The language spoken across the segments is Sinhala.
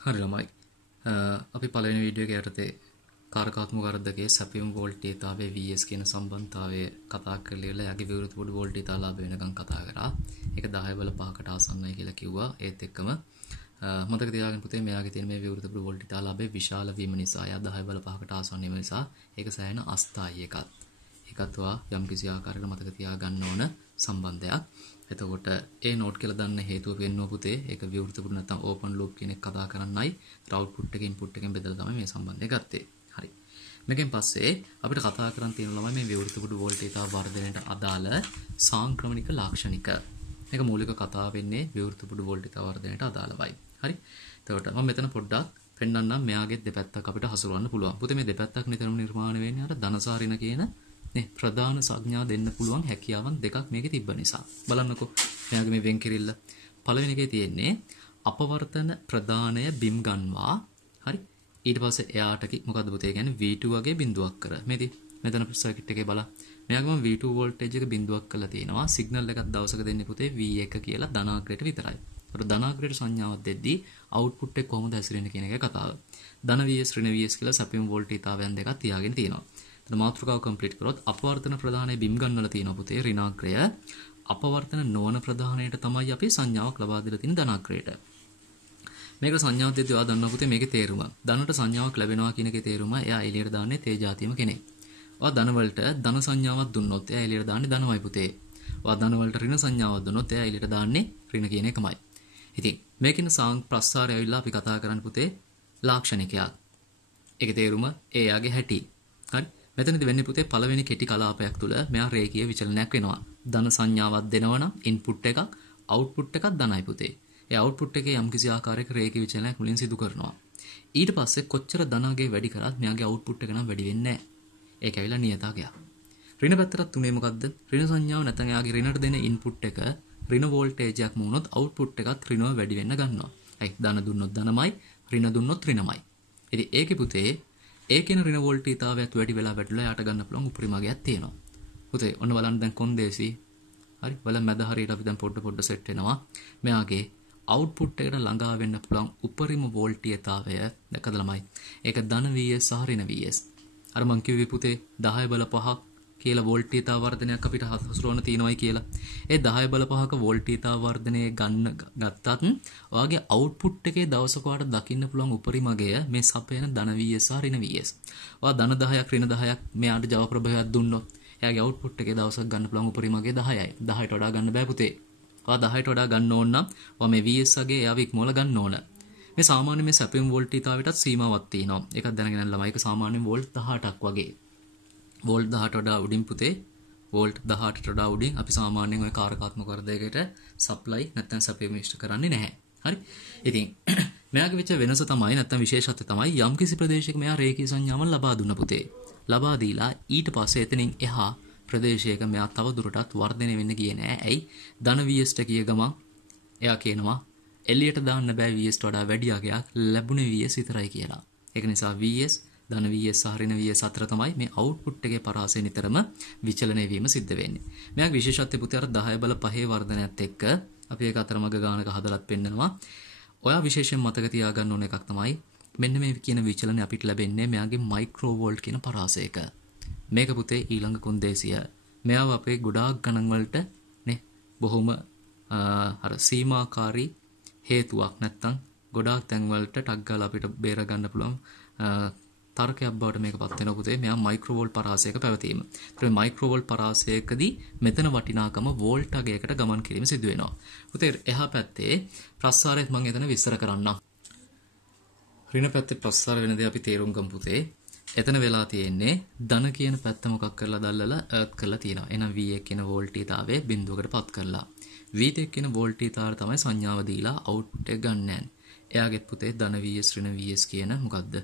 හරි ළමයි. අපි පළවෙනි වීඩියෝ එක යටතේ කාරකාත්මක වර්ධකයේ සැපයුම් වෝල්ටීයතාවයේ VS කියන සම්බන්ධතාවය කතා කරලා යගේ විවෘත පොඩි වෝල්ටීයතාවය වෙනකන් කතා කරා. ඒක 10 බල 5කට ආසන්නයි කියලා කිව්වා. ඒත් එක්කම මතක තියාගන්න පුතේ මෙයාගේ තියෙන මේ විවෘත පොඩි වෝල්ටීයතාවය විශාල වීම නිසා එයා 10 බල 5කට ආසන්න වීම නිසා ඒක සෑහෙන අස්ථායි එකක්. ඒකත් ඔයා යම්කිසි ආකාරයකට මතක තියාගන්න ඕන සම්බන්ධයක්. එතකොට ඒ නෝට් කියලා දාන්න හේතුව වෙන්නව පුතේ ඒක විවෘත පුරු නැත්නම් ඕපන් ලූප් කියන එක කතා කරන්නයි අවුට්පුට් එක ඉන්පුට් එකෙන් බෙදලා තමයි මේ සම්බන්ධය ගත්තේ. හරි. මේකෙන් පස්සේ අපිට කතා කරන් තියෙන ළමයි මේ විවෘත පුරු වෝල්ටේජ් වර්ධනයට අදාළ සාංක්‍රමණික ලාක්ෂණික. මේක මූලික කතා වෙන්නේ විවෘත පුරු වෝල්ටේජ් වර්ධනයට අදාළවයි. හරි. එතකොට මම මෙතන පොඩ්ඩක් පෙන්නන්නම් මෙයාගේ දෙපැත්තක් අපිට හසුරවන්න පුළුවන්. පුතේ මේ දෙපැත්තක් නිතරම නිර්මාණය වෙන්නේ අර ධනසාරින කියන නේ ප්‍රධාන සංඥා දෙන්න පුළුවන් හැකියාවන් දෙකක් මේකේ තිබ්බ නිසා. බලන්නකෝ. මෙයාගේ මේ වෙන් කිරිල්ල. පළවෙනි එකේ තියෙන්නේ අපවර්තන ප්‍රධානය බිම් ගන්නවා. හරි. ඊට පස්සේ එයාට මොකද්ද පුතේ කියන්නේ V2 වගේ බිඳුවක් කර. මෙතන සර්කිට් එකේ බලන්න. මෙයාගම V2 වෝල්ටේජ් එක බිඳුවක් කරලා තියෙනවා. සිග්නල් එකක් දවසක දෙන්නේ පුතේ V1 කියලා ධනාග්‍රයට විතරයි. ඒතර ධනාග්‍රයට සංඥාවක් දෙද්දී අවුට්පුට් එක කොහොමද හැසිරෙන්නේ කියන එක කතාව. ධන VS ඍණ VS කියලා සැපයුම් වෝල්ටීයතාවයන් දෙකක් තියාගෙන තියෙනවා. මාතෘකාව කම්ප්ලීට් කරොත් අපවර්තන ප්‍රධානයේ බිම් ගන්නවලා තියෙනවා පුතේ ඍණාග්‍රය අපවර්තන නොවන ප්‍රධානයට තමයි අපි සංඥාවක් ලබා දෙලා තියෙන ධනාග්‍රයට මේකට සංඥාවක් දෙද්දී ඔයා දන්නවා පුතේ මේකේ තේරුම ධනට සංඥාවක් ලැබෙනවා කියන එකේ තේරුම එයා එළියට දාන්නේ තේ જાතියම කෙනෙක් ඔයා ධන වලට ධන සංඥාවක් දුන්නොත් එයා එළියට දාන්නේ ධනමයි පුතේ ඔයා ධන වලට ඍණ සංඥාවක් දුන්නොත් එයා එළියට දාන්නේ ඍණ කියන එකමයි ඉතින් මේකින ප්‍රස්තාරය ඇවිල්ලා අපි කතා කරන්නේ පුතේ ලාක්ෂණිකයක් ඒකේ තේරුම එයාගේ හැටි හරි මෙතනදි වෙන්නේ පුතේ පළවෙනි කෙටි කලාපයක් තුල මෙයා රේඛීය විචලනයක් වෙනවා. ධන සංඥාවක් දෙනවනම් ඉන්පුට් එකක් අවුට්පුට් එකක් ධනයි පුතේ. ඒ අවුට්පුට් එකේ යම්කිසි ආකාරයක රේඛීය විචලනයක් මුලින් සිදු කරනවා. ඊට පස්සේ කොච්චර ධනගේ වැඩි කරත් මෙයාගේ අවුට්පුට් එක නම් වැඩි වෙන්නේ නැහැ. ඒක ඇවිල්ලා නියතාවයක්. ඍණ පැත්තට තුනේ මොකද්ද? ඍණ සංඥාව නැත්නම් එයාගේ ඍණට දෙන ඉන්පුට් එක ඍණ වෝල්ටේජයක් වුණොත් අවුට්පුට් එකත් ඍණව වැඩි වෙන්න ගන්නවා. ඒ ධන දුන්නොත් ධනමයි ඍණ දුන්නොත් ඍණමයි. ඉතින් ඒකේ පුතේ ඒකේන ඍණ වෝල්ටීයතාවයත් වැඩි වෙලා වැටලා යාට ගන්න පුළුවන් උපරිමගයක් තියෙනවා. පුතේ ඔන්න බලන්න දැන් කොන්දේසි. හරි. බලන්න මැද හරියට අපි දැන් පොඩ සෙට් වෙනවා. මෙයාගේ අවුට්පුට් එකට ළඟා වෙන්න පුළුවන් උපරිම වෝල්ටීයතාවය දැකද ළමයි. ඒක ධන VS සහ ඍණ VS. අර මං කිව්වේ පුතේ 10 බල 5ක් කියලා වෝල්ටීයතාව වර්ධනයක් අපිට හසුරවන්න තියෙනවායි කියලා. ඒ 10 බල 5ක වෝල්ටීයතාව වර්ධනය ගත්තත් ඔයාගේ අවුට්පුට් එකේ දවසක වාට දකින්න පුළුවන් උපරිමගය මේ සපයන ධන VS සහ ඍණ VS. ඔයා ධන 10ක් ඍණ 10ක් මෙයාට ජව ප්‍රභවයක් දුන්නොත් එයාගේ අවුට්පුට් එකේ දවසක් ගන්න පුළුවන් උපරිමගය 10යි. 10ට වඩා ගන්න බෑ පුතේ. ඔයා 10ට වඩා ගන්න ඕන නම් ඔයා මේ VS වගේ එයාව ඉක්මවල ගන්න ඕන. මේ සාමාන්‍ය මේ සැපයුම් වෝල්ටීයතාවයටත් සීමාවක් තියෙනවා. ඒකක් දැනගෙන ළමයි. ඒක සාමාන්‍යයෙන් වෝල්ට් 18ක් වගේ. වෝල්ට් 18ට වඩා උඩින් පුතේ වෝල්ට් 18ට වඩා උඩින් අපි සාමාන්‍යයෙන් ওই කාරකාත්මක වර්ධකයකට සප්ලයි නැත්නම් සැපයුම ඉෂ්ට කරන්නේ නැහැ. හරි. ඉතින් මෙයාගේ වෙච්ච වෙනස තමයි නැත්නම් විශේෂත්වය තමයි යම්කිසි ප්‍රදේශයක මෙයා රේඛීය සංඥාවන් ලබා දුන්න පුතේ. ලබා දීලා ඊට පස්සේ එතනින් එහා ප්‍රදේශයක මෙයා තව දුරටත් වර්ධනය වෙන්න ගියේ නෑ. ඇයි? ධන VS ට ගිය ගමන් එයා කියනවා එළියට දාන්න බෑ VS ට වඩා වැඩි අගයක් ලැබුණේ VS විතරයි කියලා. ඒක නිසා VS ධන VS සහ ඍණ VS අතර තමයි මේ අවුට්පුට් එකේ පරාසය නිතරම විචලනය වීම සිද්ධ වෙන්නේ. මෙයාගේ විශේෂත්වය පුතේ අර 10 බල 5 වර්ධනයත් එක්ක අපි ඒක අතරමඟ ගානක හදලත් පෙන්නනවා. ඔයා විශේෂයෙන් මතක තියාගන්න ඕන එකක් තමයි මෙන්න මේ කියන විචලනය අපිට ලැබෙන්නේ මෙයාගේ මයික්‍රෝ වෝල්ට් කියන පරාසයක. මේක පුතේ ඊළඟ කොන්දේසිය. මෙයාව අපේ ගොඩාක් ගණන් වලට නේ බොහොම අර සීමාකාරී හේතුවක් නැත්තම් ගොඩාක් තැන් වලට ටක් ගාලා අපිට බේර ගන්න පුළුවන් තර්කයක් බවට මේකපත් වෙනවා පුතේ. මෙයා මයික්‍රෝ වෝල්ට් පරාසයක පැවතීම. ඒතර මේ මයික්‍රෝ වෝල්ට් පරාසයකදී මෙතන වටිනාකම වෝල්ට් අගයකට ගමන් කිරීම සිදු වෙනවා. පුතේ එහා පැත්තේ ප්‍රස්ථාරයත් මම එතන විස්තර කරන්නම්. ඍණ පැත්තේ ප්‍රස්ථාර වෙන දේ අපි තේරුම් ගමු පුතේ. එතන වෙලා තියෙන්නේ ධන කියන පැත්ත මොකක් කරලා දැල්ලලා අර්ත් කරලා තියෙනවා. එහෙනම් V1 කියන වෝල්ටීයතාවය බිඳුවකට පත් කරලා. V2 කියන වෝල්ටීයතාවය තමයි සංඥාව දීලා අවුට්පුට් එක ගන්නෑ. එයාගෙත් පුතේ ධන VS ඍණ VS කියන මොකද්ද?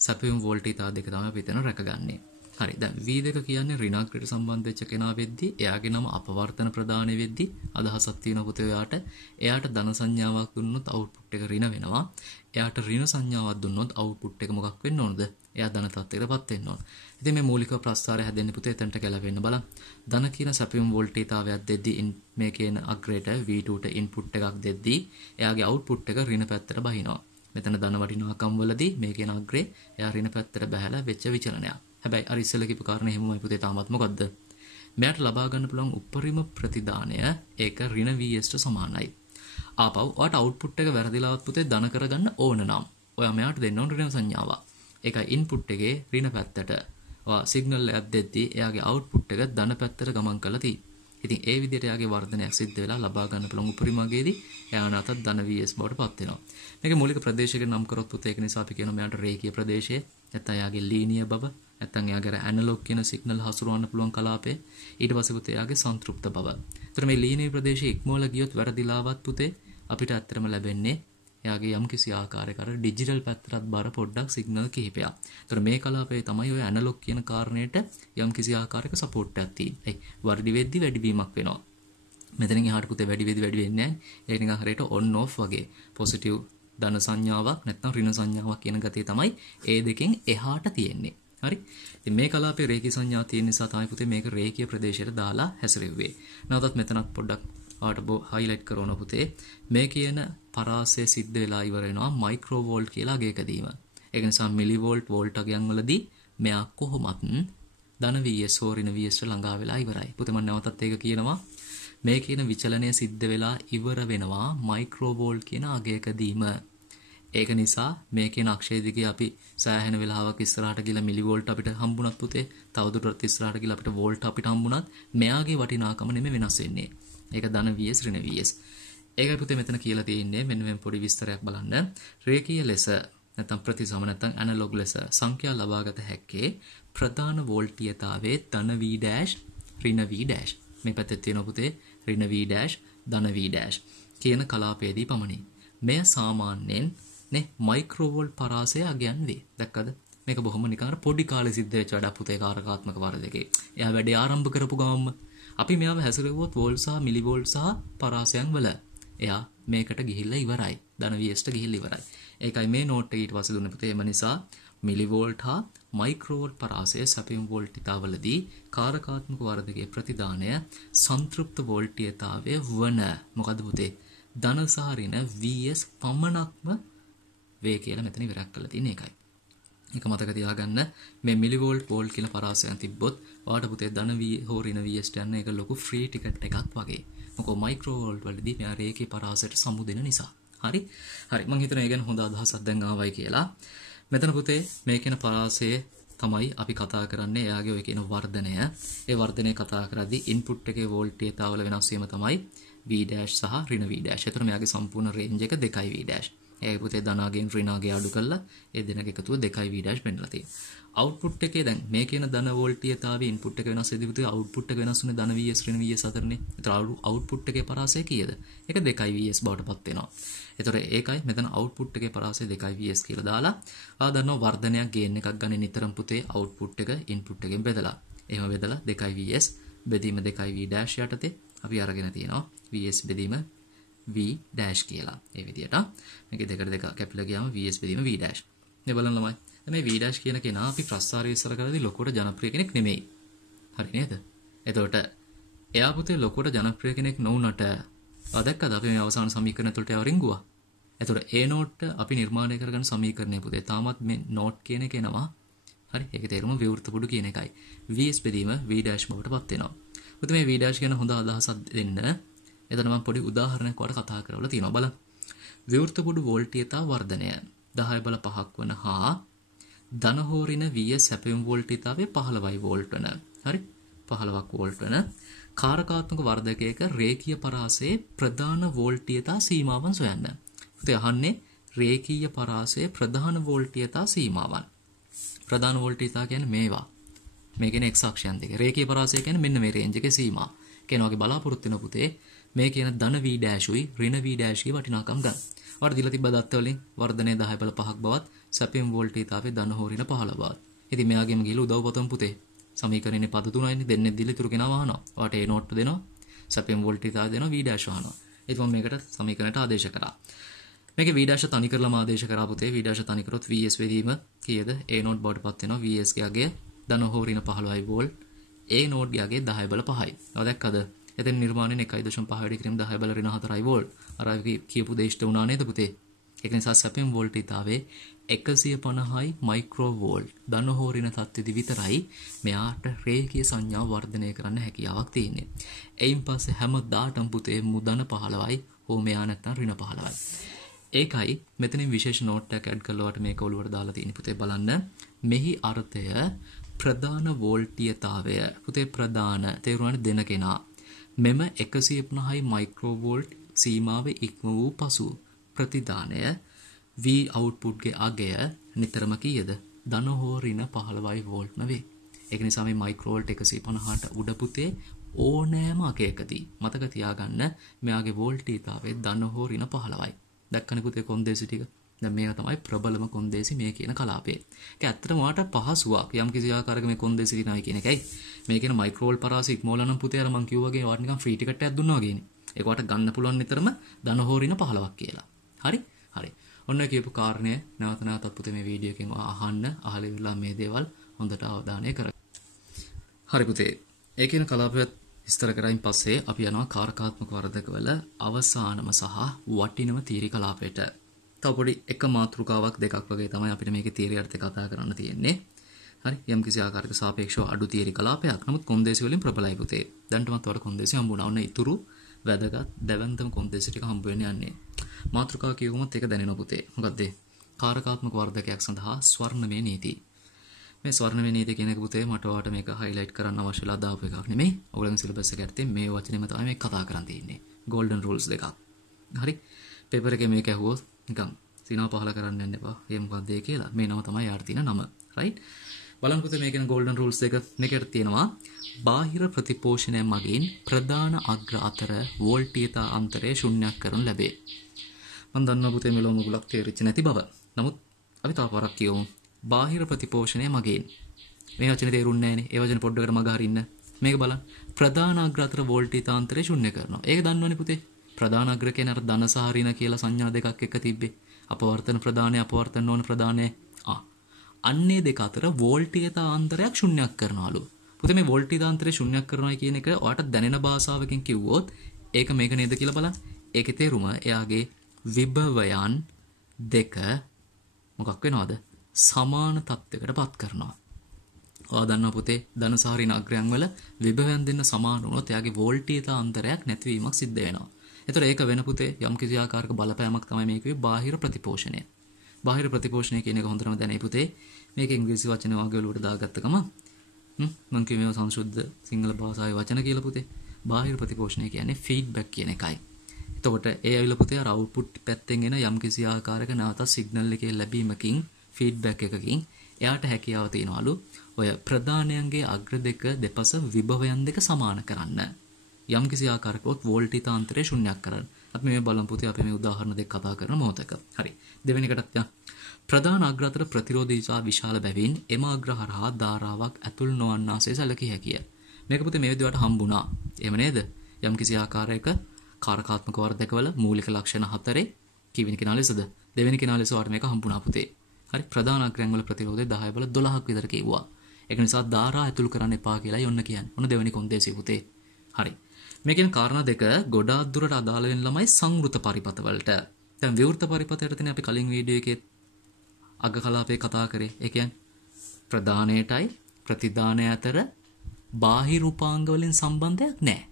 සැපයුම් වෝල්ටීයතාව දෙක තමයි අපි එතන රැකගන්නේ. හරි. දැන් V2 කියන්නේ ඍණාග්‍රයට සම්බන්ධ වෙච්ච කෙනා වෙද්දි එයාගේ නම අපවර්තන ප්‍රදානය වෙද්දි අදහසක් තියෙනවා පුතේ ඔයාට. එයාට ධන සංඥාවක් දුන්නොත් අවුට්පුට් එක ඍණ වෙනවා. එයාට ඍණ සංඥාවක් දුන්නොත් අවුට්පුට් එක මොකක් වෙන්න ඕනද? එයා ධන තත්ත්වයකටපත් වෙන්න ඕන. ඉතින් මේ මූලික ප්‍රස්ථාරය හැදෙන්නේ පුතේ එතනට ගැලපෙන්න බලන්න. ධන කියන සැපයුම් වෝල්ටීයතාවයක් දෙද්දී මේ කියන අග්‍රයට V2 ට ඉන්පුට් එකක් දෙද්දී එයාගේ අවුට්පුට් එක ඍණ පැත්තට බහිනවා. මෙතන ධන වටිනාකම් වලදී මේ කියන අග්‍රේ එයා ඍණ පැත්තට බහැලා වෙච්ච විචලනයක්. හැබැයි අර ඉස්සෙල්ලා කියපු කාරණේ හැමෝම පුතේ තාමත් මොකද්ද? මෙයාට ලබා ගන්න පුළුවන් උපරිම ප්‍රතිදානය ඒක ඍණ VS ට සමානයි. ආපහු ඔයාට අවුට්පුට් එක වැරදිලාවත් පුතේ ධන කරගන්න ඕන නම් ඔයා මෙයාට දෙන්න ඕන ඍණ සංඥාවක්. ඒකයි ඉන්පුට් එකේ ඍණ පැත්තට ඔයා සිග්නල් එකක් දෙද්දී එයාගේ අවුට්පුට් එක ධන පැත්තට ගමන් කරලා තියෙයි. ඉතින් ඒ විදිහට එයාගේ වර්ධනයක් සිද්ධ වෙලා ලබා ගන්න පුළුවන් උපරිමගේදී එයා නැවතත් ධන VS බවට පත් වෙනවා. මේකේ මූලික ප්‍රදේශයක නම් කරොත් පුතේ ඒක නිසා අපි කියනවා මෙයාට රේඛීය ප්‍රදේශය නැත්නම් එයාගේ ලීනියර් බව නැත්නම් එයාගේ ඇනලොග් කියන සිග්නල් හසුරවන්න පුළුවන් කලාපේ ඊට පස්සේ පුතේ එයාගේ සන්තෘප්ත බව. ඒතර මේ ලීනියර් ප්‍රදේශයේ ඉක්මවල ගියොත් වැරදිලාවත් පුතේ අපිට ඇත්තටම ලැබෙන්නේ එයාගේ යම්කිසි ආකාරයක අර ඩිජිටල් පැත්තට බර පොඩ්ඩක් සිග්නල් කිහිපයක්. ඒතර මේ කලාපයේ තමයි ඔය ඇනලොග් කියන කාරණේට යම්කිසි ආකාරයක සපෝට් එකක් තියෙන්නේ. වැඩි වෙද්දි වැඩි වීමක් වෙනවා. මෙතනින් එහාට පුතේ වැඩි වෙද්දි වැඩි වෙන්නේ නැහැ. ඒක නිකන් හරියට ඔන් ඔෆ් වගේ. පොසිටිව් ධන සංඥාවක් නැත්නම් ඍණ සංඥාවක් කියන ගතිය තමයි ඒ දෙකෙන් එහාට තියෙන්නේ. හරි. ඉතින් මේ කලාපයේ රේඛී සංඥා තියෙන නිසා තමයි පුතේ මේක රේඛීය ප්‍රදේශයට දාලා හැසිරෙව්වේ. නැවතත් මෙතනත් පොඩ්ඩක් ආට හයිලයිට් කරන පුතේ මේ කියන පරාසය සිද්ධ වෙලා ඉවර වෙනවා මයික්‍රෝ වෝල්ට් කියලා අගයකදීම. ඒක නිසා මිලි වෝල්ට් වෝල්ට් අගයන් වලදී මෙයා කොහොමත් ධන VS හෝ ඍණ VS ළඟා වෙලා ඉවරයි. පුතේ මම නැවතත් ඒක කියනවා මේ කියන විචලනය සිද්ධ වෙලා ඉවර වෙනවා මයික්‍රෝ වෝල්ට් කියන අගයකදීම. ඒක නිසා මේ කියන අක්ෂය දිගේ අපි සෑහෙන වෙලාවක් ඉස්සරහට ගිහලා මිලි වෝල්ට් අපිට හම්බුණත් පුතේ තවදුරටත් ඉස්සරහට ගිහලා අපිට වෝල්ට් අපිට හම්බුණත් මෙයාගේ වටිනාකම නෙමෙයි වෙනස් වෙන්නේ. ඒක ධන VS ඍණ VS. ඒකයි පුතේ මෙතන කියලා තියෙන්නේ මෙන්න මේ පොඩි විස්තරයක් බලන්න. රේඛීය ලෙස නැත්නම් ප්‍රතිසම නැත්නම් ඇනලොග් ලෙස සංඛ්‍යා ලබාගත හැක්කේ ප්‍රධාන වෝල්ටීයතාවයේ ධන V dash ඍණ V dash. මේ පැත්තේ තියෙන පුතේ ඍණ V dash ධන V dash කියන කලාපයේදී පමණි. මෙය සාමාන්‍යයෙන් නේ මයික්‍රෝ වෝල්ට් පරාසය අගයන් වේ. දැක්කද? මේක බොහොම නිකන් අර පොඩි කාලේ සිද්ධ වෙච්ච වැඩක් පුතේ කාරකාත්මක වර්ධකේ. එයා වැඩේ ආරම්භ කරපු ගමන්ම අපි මෙයාව හැසිරෙවුවොත් වෝල්ට් සහ මිලි වෝල්ට් සහ පරාසයන් වල එයා මේකට ගිහිල්ලා ඉවරයි. ධන VS ට ගිහිල්ලා ඉවරයි. ඒකයි මේ නෝට් එක ඊට පස්සේ දුන්නේ පුතේ. එම නිසා මිලි වෝල්ට් හා මයික්‍රෝ වෝල්ට් පරාසය සැපයුම් වෝල්ටීයතාවලදී කාරකාත්මක වර්ධකයේ ප්‍රතිදානය සන්තෘප්ත වෝල්ටීයතාවය වන මොකද පුතේ? ධන සහ ඍණ VS පමණක්ම වේ කියලා මෙතන ඉවරක් කරලා තියෙන එකයි. ඒක මතක තියාගන්න. මේ මිලි වෝල්ට් වෝල්ට් කියන පරාසයන් තිබ්බොත් ඔයාලට පුතේ ධන V හෝ ඍණ VS යන එක ලොකු ෆ්‍රී ටිකට් එකක් වගේ. මොකද මයික්‍රෝ වෝල්ට් වලදී මෙයා රේඛී පරාසයට සමුදෙන නිසා. හරි. මම හිතනවා ඒ ගැන හොඳ අදහසක් දැන් ආවයි කියලා. මෙතන පුතේ මේ කියන පරාසයේ තමයි අපි කතා කරන්නේ. එයාගේ ඔය කියන වර්ධනය. ඒ වර්ධනය කතා කරද්දී ඉන්පුට් එකේ වෝල්ටීයතාවල වෙනස් වීම තමයි V dash සහ ඍණ V dash. ඒතර මෙයාගේ සම්පූර්ණ රේන්ජ් එක 2යි V dash. ඒ පුතේ ධනාගෙන් ඍණාගේ අඩු කරලා ඒ දෙනක එකතුව 2යි V dash පෙන්නලා තියෙනවා. අවුට්පුට් එකේ දැන් මේ කියන ධන වෝල්ටීයතාවයේ ඉන්පුට් එක වෙනස් වෙද්දී පුතේ අවුට්පුට් එක වෙනස් වෙන්නේ ධන VS ඍණ VS අතරනේ. ඒතර අවුට්පුට් එකේ පරාසය කීයද? ඒක 2යි VS බවට පත් වෙනවා. ඒතර ඒකයි මෙතන අවුට්පුට් එකේ පරාසය 2යි VS කියලා දාලා ආ දන්නවා වර්ධනයක් ගේන් එකක් ගන්න නිතරම පුතේ අවුට්පුට් එක ඉන්පුට් එකෙන් බෙදලා. එහෙම බෙදලා 2යි VS බෙදීම 2යි V dash යටතේ අපි අරගෙන තියෙනවා VS බෙදීම V dash කියලා. ඒ විදිහට මේකේ දෙකට දෙක කැපිලා ගියාම VS බෙදීම V dash. මේ බලන්න ළමයි. මේ V dash කියන කෙනා අපි ප්‍රස්තාරය ඉස්සර කරද්දී ලොකුවට ජනප්‍රිය කෙනෙක් නෙමෙයි. හරි නේද? එතකොට එයා පුතේ ලොකුවට ජනප්‍රිය කෙනෙක් නොවුනට දැක්කද අපි මේ අවසාන සමීකරණ තුළට යව රිංගුවා. එතකොට ඒ නෝට් අපි නිර්මාණය කරගන්න සමීකරණය පුතේ තාමත් මේ නෝට් කියන එක එනවා. හරි. ඒකේ තේරුම විවෘත පුඩු කියන එකයි. VS බෙදීම V dash බවට පත් වෙනවා. පුතේ මේ V dash ගැන හොඳ අදහසක් දෙන්න. එතන මම පොඩි උදාහරණයක් වඩ කතා කරවලා තියෙනවා බලන්න. විවෘත පුඩු වෝල්ටීයතා වර්ධනය 10/5ක් වන හා ධන හෝ ඍණ VS සැපයුම් වෝල්ටීයතාවයේ 15යි වෝල්ට් වන. හරි 15ක් වෝල්ට් වන කාරකාත්මක වර්ධකයක රේඛීය පරාසයේ ප්‍රධාන වෝල්ටීයතා සීමාවන් සොයන්න. පුතේ අහන්නේ රේඛීය පරාසයේ ප්‍රධාන වෝල්ටීයතා සීමාවන්. ප්‍රධාන වෝල්ටීයතා කියන්නේ මේවා. මේ කියන්නේ x අක්ෂයන් දෙක. රේඛීය පරාසය කියන්නේ මෙන්න මේ රේන්ජ් එකේ සීමා. කෙනාගේ බලාපොරොත්තු වෙන පුතේ මේ කියන ධන V dash උයි ඍණ V dash ගේ වටිනාකම් ගන්න. ඔයාලට දීලා තිබ්බ දත්ත වලින් වර්ධනය 10/5ක් බවත් සැපයුම් වෝල්ටීයතාවයේ ධන හෝ රින 15 බවත්. ඉතින් මෙයාගෙම ගිහලා උදව් පොතම පුතේ. සමීකරණේ පද තුනයිනේ දෙන්නේ දීලා ඉතුරු කෙනාම අහනවා. ඔයාට A නෝට් දෙනවා. සැපයුම් වෝල්ටීයතාවය දෙනවා V dash අහනවා. ඒත් මම මේකට සමීකරණයට ආදේශ කරා. මේකේ V dash තනි කරලාම ආදේශ කරා පුතේ. V dash තනි කරොත් VS වේදීම කීයද? A නෝට් බවට පත් වෙනවා. VS ගේ අගය ධන හෝ රින 15යි වෝල්ට්. A නෝට් ගේ අගය 10/5යි. ඔය දැක්කද? එතෙන් නිර්මාණයෙන් 1.5 වැඩි කිරීම 10 බල ඍණ 4යි වෝල්ට්. අර අපි කියපු දේශිත වුණා නේද පුතේ? ඒක නිසා සැපෙන් වෝල්ටීයතාවේ 150යි මයික්‍රෝවෝල්ට් ධන හෝ ඍණ තත්ත්වෙදි විතරයි මෙයාට රේඛීය සංඥාව වර්ධනය කරන්න හැකියාවක් තියෙන්නේ. එයින් පස්සේ හැමදාටම පුතේ මුදන 15යි හෝ මෙයා නැත්තම් ඍණ 15යි. ඒකයි මෙතනින් විශේෂ නෝට් එකක් ඇඩ් කරලාට මේක ඔලුවට දාලා තියෙන්නේ පුතේ බලන්න. මෙහි අර්ථය ප්‍රධාන වෝල්ටීයතාවය. පුතේ ප්‍රධාන තේරුණානේ දෙන කෙනා. මෙම 150යි මයික්‍රෝවෝල්ට් සීමාව ඉක්ම වූ පසු ප්‍රතිදානය V output ගේ අගය නිතරම කීයද? ධන හෝ ඍණ 15යි වෝල්ට්ම වේ. ඒක නිසා මේ මයික්‍රෝවෝල්ට් 150ට උඩ පුතේ ඕනෑම අගයකදී මතක තියාගන්න මෙයාගේ වෝල්ටීයතාවය ධන හෝ ඍණ 15යි. දැක්කනේ පුතේ කොන්දේසි ටික. දැන් මේක තමයි ප්‍රබලම කොන්දේසි මේ කියන කලාපේ. ඒක ඇත්තටම ඔයාලට පහසුවක් යම් කිසි ආකාරයක මේ කොන්දේසි දිනවයි කියන එකයි. මේ කියන මයික්‍රෝවෝල්ට් පරාස ඉක්මවලා නම් පුතේ අර මං කිව්වා වගේ ඔයාලට නිකන් ෆ්‍රී ටිකට් එකක් දුන්නා වගේනේ. ඒක ඔයාලට ගන්න පුළුවන් නිතරම ධන හෝ ඍණ 15ක් කියලා. හරි? හරි. ඔන්න කියපු කාරණය නැවත නැවතත් පුතේ මේ වීඩියෝ එකෙන් අහන්න අහලා ඉවරලා මේ දේවල් හොඳට අවධානය කරගන්න. හරි පුතේ. ඒ කියන කලාපයත් විස්තර කරයින් පස්සේ අපි යනවා කාරකාත්මක වර්ධකවල අවසානම සහ වටිනම තීරි කලාපයට. තව පොඩි එක මාතෘකාවක් දෙකක් වගේ තමයි අපිට මේකේ තීරි අර්ථය කතා කරන්න තියෙන්නේ. හරි යම් කිසි ආකාරයක සාපේක්ෂව අඩු තීරි කලාපයක්. නමුත් කොන්දේසි වලින් ප්‍රබලයි පුතේ. දැන්ටමත් වල කොන්දේසි හම්බුණා. ඔන්න ඉතුරු වැදගත් දැවැන්තම කොන්දේසි ටික හම්බ වෙන්න යන්නේ. මාතෘකාව කියවුමත් ඒක දැනෙනවා පුතේ. මොකද්ද? කාරකාත්මක වර්ධකයක් සඳහා ස්වර්ණමය නීති. මේ ස්වර්ණමය නීති කියන එක පුතේ මට ඔයාලට මේක highlight කරන්න අවශ්‍යලා දාපු එකක් නෙමෙයි. ඔයගොල්ලන්ගේ syllabus එක ඇත්තේ මේ වචනේම තමයි මේ කතා කරන් තියෙන්නේ. golden rules දෙකක්. හරි? පේපර් එකේ මේක ඇහුවොත් නිකන් සිනාව පහල කරන්න යන්න එපා. ඒ මොකද්ද ඒ කියලා. මේ නම තමයි යාට තියෙන නම. right? බලන්න පුතේ මේ කියන golden rules දෙක මේකට තියෙනවා. බාහිර ප්‍රතිපෝෂණය මගින් ප්‍රධාන අග්‍ර අතර වෝල්ටීයතා අන්තරය ශුන්‍යයක් කරනු ලැබේ. මම දන්නවා පුතේ මෙලොව මුගලක් තේරිච්ච නැති බව. නමුත් අපි තව පාරක් කියමු. බාහිර ප්‍රතිපෝෂණය මගින්. මේ වචනේ තේරුන්නේ නැහනේ. ඒ වචනේ පොඩ්ඩකට මග හරින්න. මේක බලන්න. ප්‍රධාන අග්‍ර අතර වෝල්ටීයතා අන්තරය ශුන්‍ය කරනවා. ඒක දන්නවනේ පුතේ. ප්‍රධාන අග්‍ර කියන්නේ අර ධන සහ ඍණ කියලා සංඥා දෙකක් එක තිබ්බේ. අපවර්තන ප්‍රධානය අපවර්තන නොවන ප්‍රධානය. අන්නේ දෙක අතර වෝල්ටීයතා අන්තරයක් ශුන්‍යයක් කරනවලු. පුතේ මේ වෝල්ටීයතා අන්තරය ශුන්‍යයක් කරනවා කියන එක ඔයාලට දැනෙන භාෂාවකින් කිව්වොත් ඒක මේක නේද කියලා බලන්න. ඒකේ තේරුම එයාගේ විභවයන් දෙක මොකක් වෙනවද? සමාන තත්යකට පත් කරනවා. ඔයා දන්නවා පුතේ ධන සහ ඍණ අග්‍රයන් වල විභවයන් දෙන්න සමාන වුණොත් එයාගේ වෝල්ටීයතා අන්තරයක් නැතිවීමක් සිද්ධ වෙනවා. ඒතර ඒක වෙන පුතේ යම් කිසි ආකාරයක බලපෑමක් තමයි මේකේ බාහිර ප්‍රතිපෝෂණය. බාහිර ප්‍රතිපෝෂණය කියන එක හොඳටම දැනේ පුතේ. මේක ඉංග්‍රීසි වචන වගේ වලට දාගත්ත ගමන් මම කියමු සංශුද්ධ සිංහල භාෂාවේ වචන කියලා පුතේ. බාහිර ප්‍රතිපෝෂණය කියන්නේ ෆීඩ්බැක් කියන එකයි. එතකොට ඒ ඇවිල්ලා පුතේ අර අවුට්පුට් පැත්තෙන් එන යම් කිසි ආකාරයක නැවත සිග්නල් එකේ ලැබීමකින් ෆීඩ්බැක් එකකින් එයාට හැකියාව තියනවලු ඔය ප්‍රධානයන්ගේ අග්‍ර දෙක දෙපස විභවයන් දෙක සමාන කරන්න. යම් කිසි ආකාරයකට වෝල්ටීයතා අන්තරය ශුන්‍යයක් කරන්න. අපි මේ බලමු පුතේ අපි මේ උදාහරණ දෙක කතා කරන මොහොතක. හරි. දෙවෙනි එකටත් යන්න. ප්‍රධාන අග්‍ර අතර ප්‍රතිරෝධීතා විශාල බැවින් එම අග්‍ර හරහා ධාරාවක් ඇතුල් නොවන්නාසේ සැලකිය හැකිය. මේක පුතේ මේ විදිහට හම්බුණා. එහෙම නේද? යම් කිසි ආකාරයක කාරකාත්මක වර්ධකවල මූලික ලක්ෂණ හතරේ කිවෙන කෙනා ලෙසද? දෙවෙනි කෙනා ලෙස වාට මේක හම්බුණා පුතේ. හරි. ප්‍රධාන අග්‍රයන් වල ප්‍රතිරෝධය 10 බල 12ක් විතර කිව්වා. ඒක නිසා ධාරා ඇතුල් කරන්න එපා කියලායි ඔන්න කියන්නේ. ඔන්න දෙවෙනි කොන්දේසිය පුතේ. හරි. මේකෙන් කාරණා දෙක ගොඩාක් දුරට අදාළ වෙන ළමයි සංවෘත පරිපත වලට. දැන් විවෘත පරිපතයට තියෙන අපි කලින් වීඩියෝ එකේ අග කලාපේ කතා කරේ. ඒ කියන්නේ ප්‍රධානයටයි ප්‍රතිදානය අතර බාහිර උපාංග වලින් සම්බන්ධයක් නැහැ.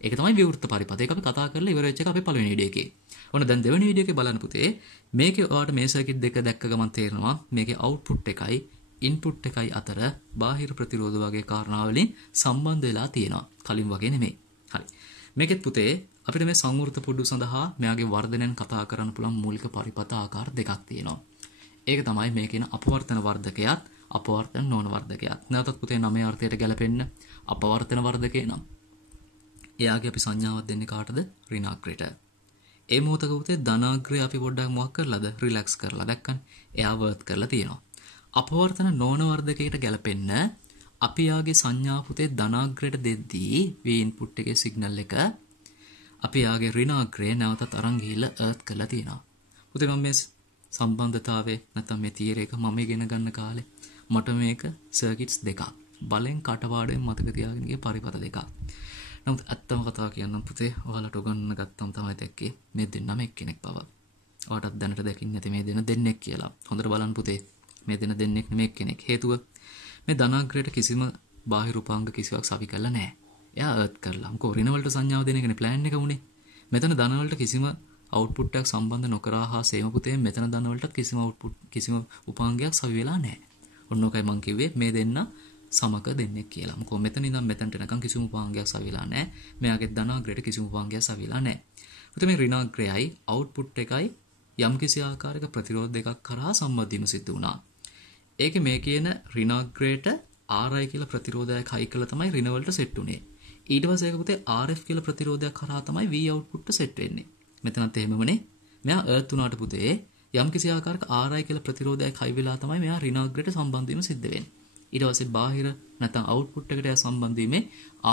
ඒක තමයි විවෘත පරිපත. ඒක අපි කතා කරලා ඉවර වෙච්ච එක අපේ පළවෙනි වීඩියෝ එකේ. ඔන්න දැන් දෙවෙනි වීඩියෝ එකේ බලන්න පුතේ. මේකේ ඔයාලට මේ සර්කිට් දෙක දැක්ක ගමන් තේරෙනවා මේකේ අවුට්පුට් එකයි ඉන්පුට් එකයි අතර බාහිර ප්‍රතිරෝධ වගේ කාරණා වලින් සම්බන්ධ වෙලා තියෙනවා. කලින් වගේ නෙමෙයි. හරි. මේකෙත් පුතේ අපිට මේ සංවෘත පුඩු සඳහා මෙයාගේ වර්ධනයන් කතා කරන්න පුළුවන් මූලික පරිපත ආකාර දෙකක් තියෙනවා. ඒක තමයි මේ කියන අපවර්තන වර්ධකයත් අපවර්තන නොවන වර්ධකයත්. නැවතත් පුතේ නමේ අර්ථයට ගැලපෙන්න අපවර්තන වර්ධකේ නම් එයාගේ අපි සංඥාවක් දෙන්නේ කාටද? ඍණාග්‍රයට. ඒ මොහොතක පුතේ ධනාග්‍රය අපි පොඩ්ඩක් මොකක් කරලාද? රිලැක්ස් කරලා දැක්කනේ. එයා වර්ත් කරලා තියෙනවා. අපවර්තන නොවන වර්ධකයට ගැලපෙන්න අපි යාගේ සංඥා පුතේ ධනාග්‍රයට දෙද්දී V input එකේ සිග්නල් එක අපි යාගේ ඍණාග්‍රය නැවතත් අරන් ගිහිල්ලා earth කරලා තියෙනවා. පුතේ මම මේ සම්බන්ධතාවය නැත්නම් මේ තියරි එක මම ඉගෙන ගන්න කාලේ මට මේක සර්කිට්ස් දෙකක් බලෙන් කටපාඩම් මතක තියාගෙන ගිය පරිපත දෙකක්. නමුත් ඇත්තම කතාව කියන්නම් පුතේ ඔයාලට උගන්වන්න ගත්තම තමයි දැක්කේ මේ දෙන්නම එක්කෙනෙක් බව. ඔයාටත් දැනට දැකින්න ඇති මේ දෙන්නෙක් කියලා. හොඳට බලන්න පුතේ. මේ දෙන්නෙක් නෙමෙයි කෙනෙක්. හේතුව මේ ධනාග්‍රයට කිසිම බාහිර උපාංග කිසිවක් සවි කරලා නැහැ. එයා අර්ත් කරලා. මොකෝ ඍණ වලට සංඥාව දෙන එකනේ ප්ලෑන් එක උනේ. මෙතන ධන වලට කිසිම අවුට්පුට් එකක් සම්බන්ධ නොකරා හා සේම පුතේ මෙතන ධන වලට කිසිම උපාංගයක් සවි වෙලා නැහැ. ඔන්න ඔකයි මං කිව්වේ මේ දෙන්න සමක දෙන්නෙක් කියලා. මොකෝ මෙතන ඉඳන් මෙතනට එනකන් කිසිම උපාංගයක් සවි වෙලා නැහැ. මෙයාගේ ධනාග්‍රයට කිසිම උපාංගයක් සවි වෙලා නැහැ. පුතේ මේ ඍණාග්‍රයයි අවුට්පුට් එකයි යම්කිසි ආකාරයක ප්‍රතිරෝධ දෙකක් කරා සම්බන්ධ වීම සිදු වුණා. ඒකේ මේ කියන ඍණාග්‍රයට RI කියලා ප්‍රතිරෝධයක් හයි කළා තමයි ඍණ වලට සෙට් උනේ. ඊට පස්සේ ඒක පුතේ RF කියලා ප්‍රතිරෝධයක් කරා තමයි V output එක සෙට් වෙන්නේ. මෙතනත් එහෙමමනේ. මෙයා earth උනාට පුතේ යම්කිසි ආකාරයක RI කියලා ප්‍රතිරෝධයක් හයි වෙලා තමයි මෙයා ඍණාග්‍රයට සම්බන්ධ වීම සිද්ධ වෙන්නේ. ඊට පස්සේ බාහිර නැත්නම් output එකට සම්බන්ධ වීමේ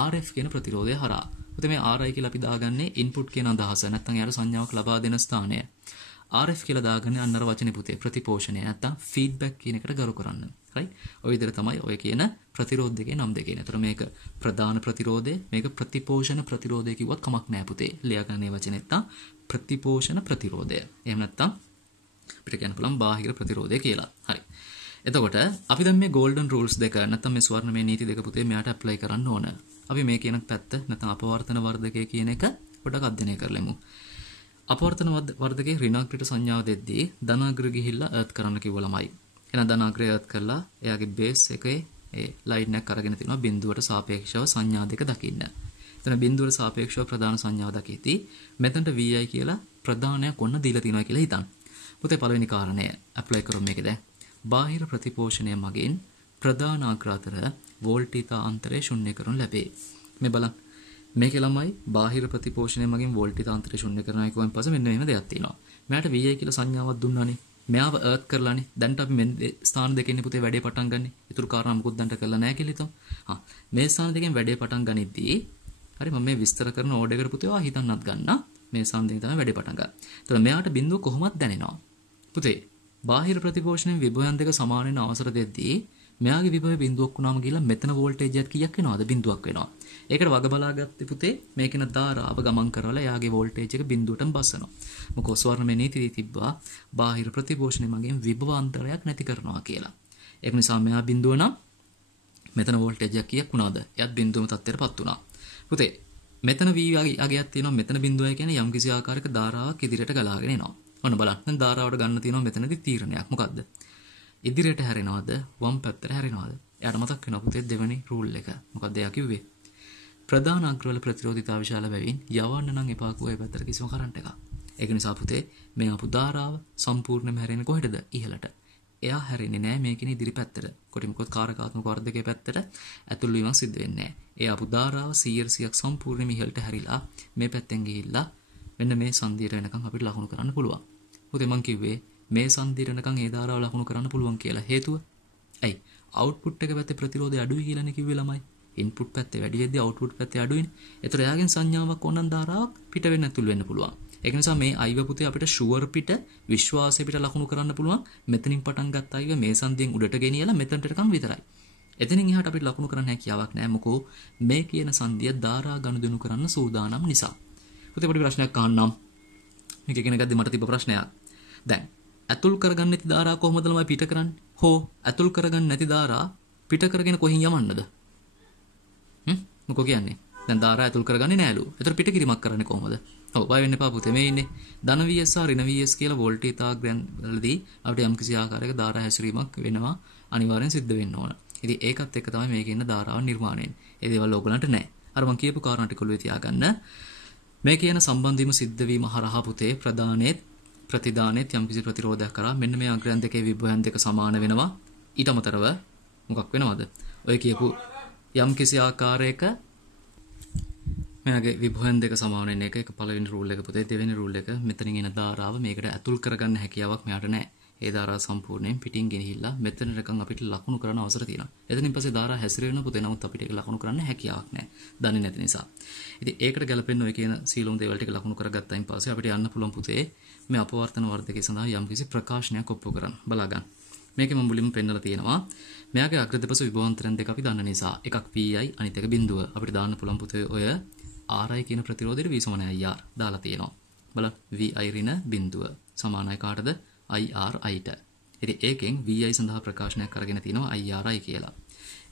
RF කියන ප්‍රතිරෝධය හරහා. පුතේ මේ RI කියලා අපි දාගන්නේ input කියන අදහස. නැත්නම් යාර සංඥාවක් ලබා දෙන ස්ථානය. RF කියලා දාගන්නේ අන්නර වචනේ පුතේ ප්‍රතිපෝෂණය නැත්නම් ෆීඩ්බැක් කියන එකට ගරු කරන්න. right? ඔය විදිහට තමයි ඔය කියන ප්‍රතිරෝධ දෙකේ නම් දෙකේ. ඒතර මේක ප්‍රධාන ප්‍රතිරෝධය, මේක ප්‍රතිපෝෂණ ප්‍රතිරෝධය කිව්වත් කමක් නැහැ පුතේ. ලියාගන්න මේ වචනේ නැත්නම් ප්‍රතිපෝෂණ ප්‍රතිරෝධය. එහෙම නැත්නම් අපිට කියන්න පුළුවන් බාහිර ප්‍රතිරෝධය කියලා. හරි. එතකොට අපි දැන් මේ golden rules දෙක නැත්නම් මේ ස්වර්ණමය නීති දෙක පුතේ මෙයාට apply කරන්න ඕන. අපි මේ කියන පැත්ත නැත්නම් අපවර්තන වර්ධකය කියන එක පොඩ්ඩක් අධ්‍යයනය කරලෙමු. අපවර්තන වර්ධකයේ ඍණාග්‍රයට සංඥාව දෙද්දී ධනාග්‍ර ගිහිල්ලා earth කරන්න කිව්ව ළමයි. එහෙනම් ධනාග්‍රය earth කරලා එයාගේ බේස් එකේ ඒ ලයින් එකක් අරගෙන තිනවා බිඳුවට සාපේක්ෂව සංඥා දෙක දකින්න. එතන බිඳුවට සාපේක්ෂව ප්‍රධාන සංඥාව දකිති. මෙතනට vi කියලා ප්‍රධානයක් ඔන්න දීලා තිනවා කියලා හිතන්න. පුතේ පළවෙනි කාරණය apply කරමු මේකද. බාහිර ප්‍රතිපෝෂණය මගින් ප්‍රධාන අග්‍ර අතර වෝල්ටීතා අන්තරය ශුන්‍ය කරනු ලැබේ. මේ බලන්න. මේකේ ළමයි බාහිර ප්‍රතිපෝෂණය මගින් වෝල්ටීතා අන්තරය ශුන්‍ය කරනවා කියුවන් පස්සේ මෙන්න මෙහෙම දෙයක් තියෙනවා. මෙයාට vi කියලා සංඥාවක් දුන්නානේ. මෙයාව earth කරලානේ. දැන්ට අපි මේ ස්ථාන දෙකෙන් පුතේ වැඩේ පටන් ගන්න. ඊටු කාරණා මොකුත් දැන්ට කරලා නැහැ කියලා හිතමු. මේ ස්ථාන දෙකෙන් වැඩේ පටන් ගනිද්දී හරි මම මේ විස්තර කරන ඕඩර් එකට පුතේ ඔයා හිතන්නත් ගන්න. මේ ස්ථාන දෙකෙන් තමයි වැඩේ පටන් ගන්න. එතකොට මෙයාට බිඳුව කොහොමද දැනෙනවා? පුතේ බාහිර ප්‍රතිපෝෂණයෙන් විභවයන් දෙක සමාන වෙන අවසර දෙද්දී මෙයාගේ විභවය බිඳුවක් වුණාම ගිහලා මෙතන වෝල්ටේජ් එකක් කීයක් වෙනවද? බිඳුවක් වෙනවා. ඒකට වග බලාගත්තේ පුතේ මේකෙන ධාරාව ගමන් කරලා එයාගේ වෝල්ටේජ් එක බිඳුවටම බස්සනවා. මොකෝ ස්වර්ණමය නීතිය තිබ්බා බාහිර ප්‍රතිපෝෂණය මගින් විභව අන්තරයක් නැති කරනවා කියලා. ඒක නිසා මෙයා බිඳුව නම් මෙතන වෝල්ටේජ් එක කීයක් වුණාද? එයත් බිඳුවම තත්ත්වයටපත් වුණා. පුතේ මෙතන V අගයක් තියෙනවා මෙතන බිඳුවයි කියන්නේ යම්කිසි ආකාරයක ධාරාවක් ඉදිරියට ගලාගෙන එනවා. ඔන්න බලන්න. දැන් ධාරාවට ගන්න තියෙනවා මෙතනදී තීරණයක්. මොකද්ද? ඉදිරියට හැරෙනවද? වම් පැත්තට හැරෙනවද? එයාට මතක් වෙනවා පුතේ දෙවෙනි රූල් එක. මොකද්ද එයා කිව්වේ? ප්‍රධාන අග්‍රවල ප්‍රතිරෝධිතා විශාල බැවින් යවන්න නම් එපා කෝ ඒ පැත්තට කිසිම කරන්ට් එකක්. ඒක නිසා පුතේ මේ අපු ධාරාව සම්පූර්ණයෙන්ම හැරෙන්නේ කොහෙටද? ඉහළට. එයා හැරෙන්නේ නැහැ මේකේ ඉදිරි පැත්තට. කොටිමකොත් කාරකාත්මක වර්ධකයේ පැත්තට ඇතුල් වීමක් සිද්ධ වෙන්නේ නැහැ. ඒ අපු ධාරාව 100%ක් සම්පූර්ණයෙන්ම ඉහළට හැරිලා මේ පැත්තෙන් ගිහිල්ලා මෙන්න මේ සංදියට වෙනකන් අපිට ලකුණු කරන්න පුළුවන්. පුතේ මං කිව්වේ මේ සංදියට වෙනකන් ඒ ධාරාව ලකුණු කරන්න පුළුවන් කියලා. හේතුව ඇයි? output එක පැත්තේ ප්‍රතිරෝධය අඩුයි කියලානේ කිව්වේ ළමයි. input පැත්තේ වැඩි වෙද්දී output පැත්තේ අඩුයිනේ. ඒතර එයාගෙන් සංඥාවක් ඕනනම් ධාරාවක් පිට වෙන්න ඇතුල් වෙන්න පුළුවන්. ඒක නිසා මේ අයිව පුතේ අපිට ෂුවර් පිට විශ්වාසය පිට ලකුණු කරන්න පුළුවන්. මෙතනින් පටන් ගත්ත අයිව මේ සංදියෙන් උඩට ගෙනියලා මෙතනට එනකම් විතරයි. එතනින් එහාට අපිට ලකුණු කරන්න හැකියාවක් නැහැ. මොකෝ මේ කියන සංදිය ධාරා ගනුදෙනු කරන්න සූදානම් නිසා. පුතේ පොඩි ප්‍රශ්නයක් අහන්නම්. මේක ඉගෙන ගද්දි මට තිබ්බ ප්‍රශ්නයක්. දැන් ඇතුල් කරගන්න නැති ධාරා කොහොමද ළමයි පිට කරන්නේ? හෝ ඇතුල් කරගන්න නැති ධාරා පිට කරගෙන කොහින් යවන්නද? මොකෝ කියන්නේ? දැන් ධාරා ඇතුල් කරගන්නේ නෑලු. ඒතර පිට කිරීමක් කරන්නේ කොහොමද? ඔව් බය වෙන්න එපා පුතේ. මේ ඉන්නේ ධන VS සහ ඍණ VS කියලා වෝල්ටීතාග්‍රයන් වලදී අපිට යම්කිසි ආකාරයක ධාරා හැසිරීමක් වෙනවා අනිවාර්යෙන් සිද්ධ වෙන්න ඕන. ඉතින් ඒකත් එක්ක තමයි මේකේ ඉන්න ධාරාවන් නිර්මාණය වෙන්නේ. ඒ දේවල් ඕගලන්ට නෑ. අර මම කියපු කාරණා ටික ඔළුවේ තියාගන්න. මේ කියන සම්බන්ධ වීම සිද්ධ වීම හරහා පුතේ ප්‍රදානෙත් ප්‍රතිදානෙත් යම්කිසි ප්‍රතිරෝධයක් කරා මෙන්න මේ අග්‍රයන් දෙකේ විභවයන් දෙක සමාන වෙනවා. ඊට අමතරව මොකක් වෙනවද? ඔය කියපු යම්කිසි ආකාරයක මෙයාගේ විභවයන් දෙක සමාන වෙන එක පළවෙනි රූල් එක පුතේ. දෙවෙනි රූල් එක මෙතනින් එන ධාරාව මේකට ඇතුල් කරගන්න හැකියාවක් මෙයාට නැහැ. ඒ ධාරාව සම්පූර්ණයෙන් පිටින් ගෙනහිල්ලා මෙතනටකන් අපිට ලකුණු කරන්න අවසර තියෙනවා. එතනින් පස්සේ ධාරා හැසිරෙන්න පුතේ. නමුත් අපිට ඒක ලකුණු කරන්න හැකියාවක් නැහැ. දන්නේ නැති නිසා. ඉතින් ඒකට ගැලපෙන්න ඔය කියන සීලොම් දේවල් ටික ලකුණු කරගත්තයින් පස්සේ අපිට යන්න පුළුවන් පුතේ මේ අපවර්තන වර්ධකයේ සඳහා යම්කිසි ප්‍රකාශනයක් ඔප්පු කරන්න. බලා ගන්න. මේකේ මම මුලින්ම පෙන්නලා තියෙනවා. මෙයාගේ අග්‍ර දෙපස විභවාන්තරයන් දෙක අපි දන්න නිසා එකක් vi අනිත් එක බිඳුව. අපිට දාන්න පුළුවන් පුතේ ඔය RI කියන ප්‍රතිරෝධයට V = IR දාලා තියෙනවා. බලන්න vi ඍණ බිඳුව සමානයි කාටද? IRI ට. ඉතින් ඒකෙන් VI සඳහා ප්‍රකාශනයක් අරගෙන තිනවා IRI කියලා.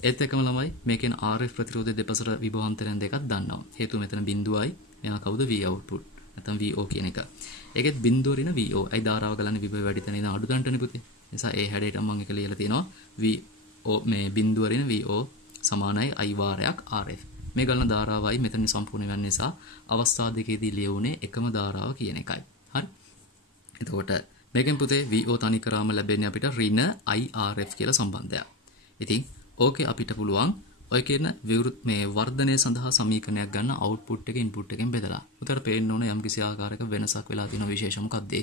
ඒත් එකම ළමයි මේකෙන් RF ප්‍රතිරෝධය දෙපසට විභවාන්තරයන් දෙකක් දන්නවා. හේතුව මෙතන බිඳුවයි මෙහා කවුද? V output. නැත්නම් VO කියන එක. ඒකෙත් බිඳුව රින VO. අයි ධාරාව ගලන්නේ විභව වැඩි තැන ඉඳන් අඩු තැනටනේ පුතේ. නිසා ඒ හැඩයට මම එක ලියලා තියෙනවා VO මේ බිඳුව රින VO සමානයි I වාරයක් RF. මේ ගලන ධාරාවයි මෙතන සම්පූර්ණ වෙන නිසා අවස්ථා දෙකේදී ලියුනේ එකම ධාරාව කියන එකයි. හරි. එතකොට මේකෙන් පුතේ VO තනි කරාම ලැබෙන්නේ අපිට ඍණ IRF කියලා සම්බන්ධයක්. ඉතින් ඕකේ අපිට පුළුවන් ඔය කියන විවෘත මේ වර්ධනය සඳහා සමීකරණයක් ගන්න අවුට්පුට් එක ඉන්පුට් එකෙන් බෙදලා. උතර පේන්න ඕන යම් කිසි ආකාරයක වෙනසක් වෙලා තියෙන විශේෂ මොකක්ද?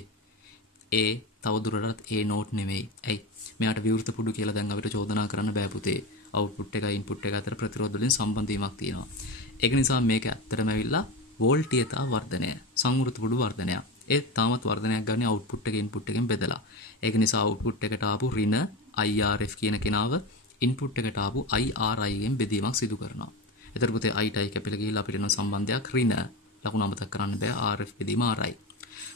A තවදුරටත් A නෝට් නෙමෙයි. ඇයි? මෙයාට විවෘත පුඩු කියලා දැන් අපිට චෝදනා කරන්න බෑ පුතේ. අවුට්පුට් එකයි ඉන්පුට් එක අතර ප්‍රතිරෝධ වලින් සම්බන්ධ වීමක් තියෙනවා. ඒක නිසා මේක ඇත්තටම ඇවිල්ලා වෝල්ටීයතා වර්ධනය, සංවෘත පුඩු වර්ධනය. ඒ තාමත් වර්ධනයක් ගන්න අවුට්පුට් එක ඉන්පුට් එකෙන් බෙදලා. ඒක නිසා අවුට්පුට් එකට ආපු ඍණ IRF කියන කෙනාව ඉන්පුට් එකට ආපු IRI ගෙන් බෙදීමක් සිදු කරනවා. එතකොට පුතේ I ටයි කැපිලා ගිහිල්ලා අපිට එන සම්බන්ධයක් ඍණ ලකුණ අමතක කරන්න බෑ RF බෙදීම RI.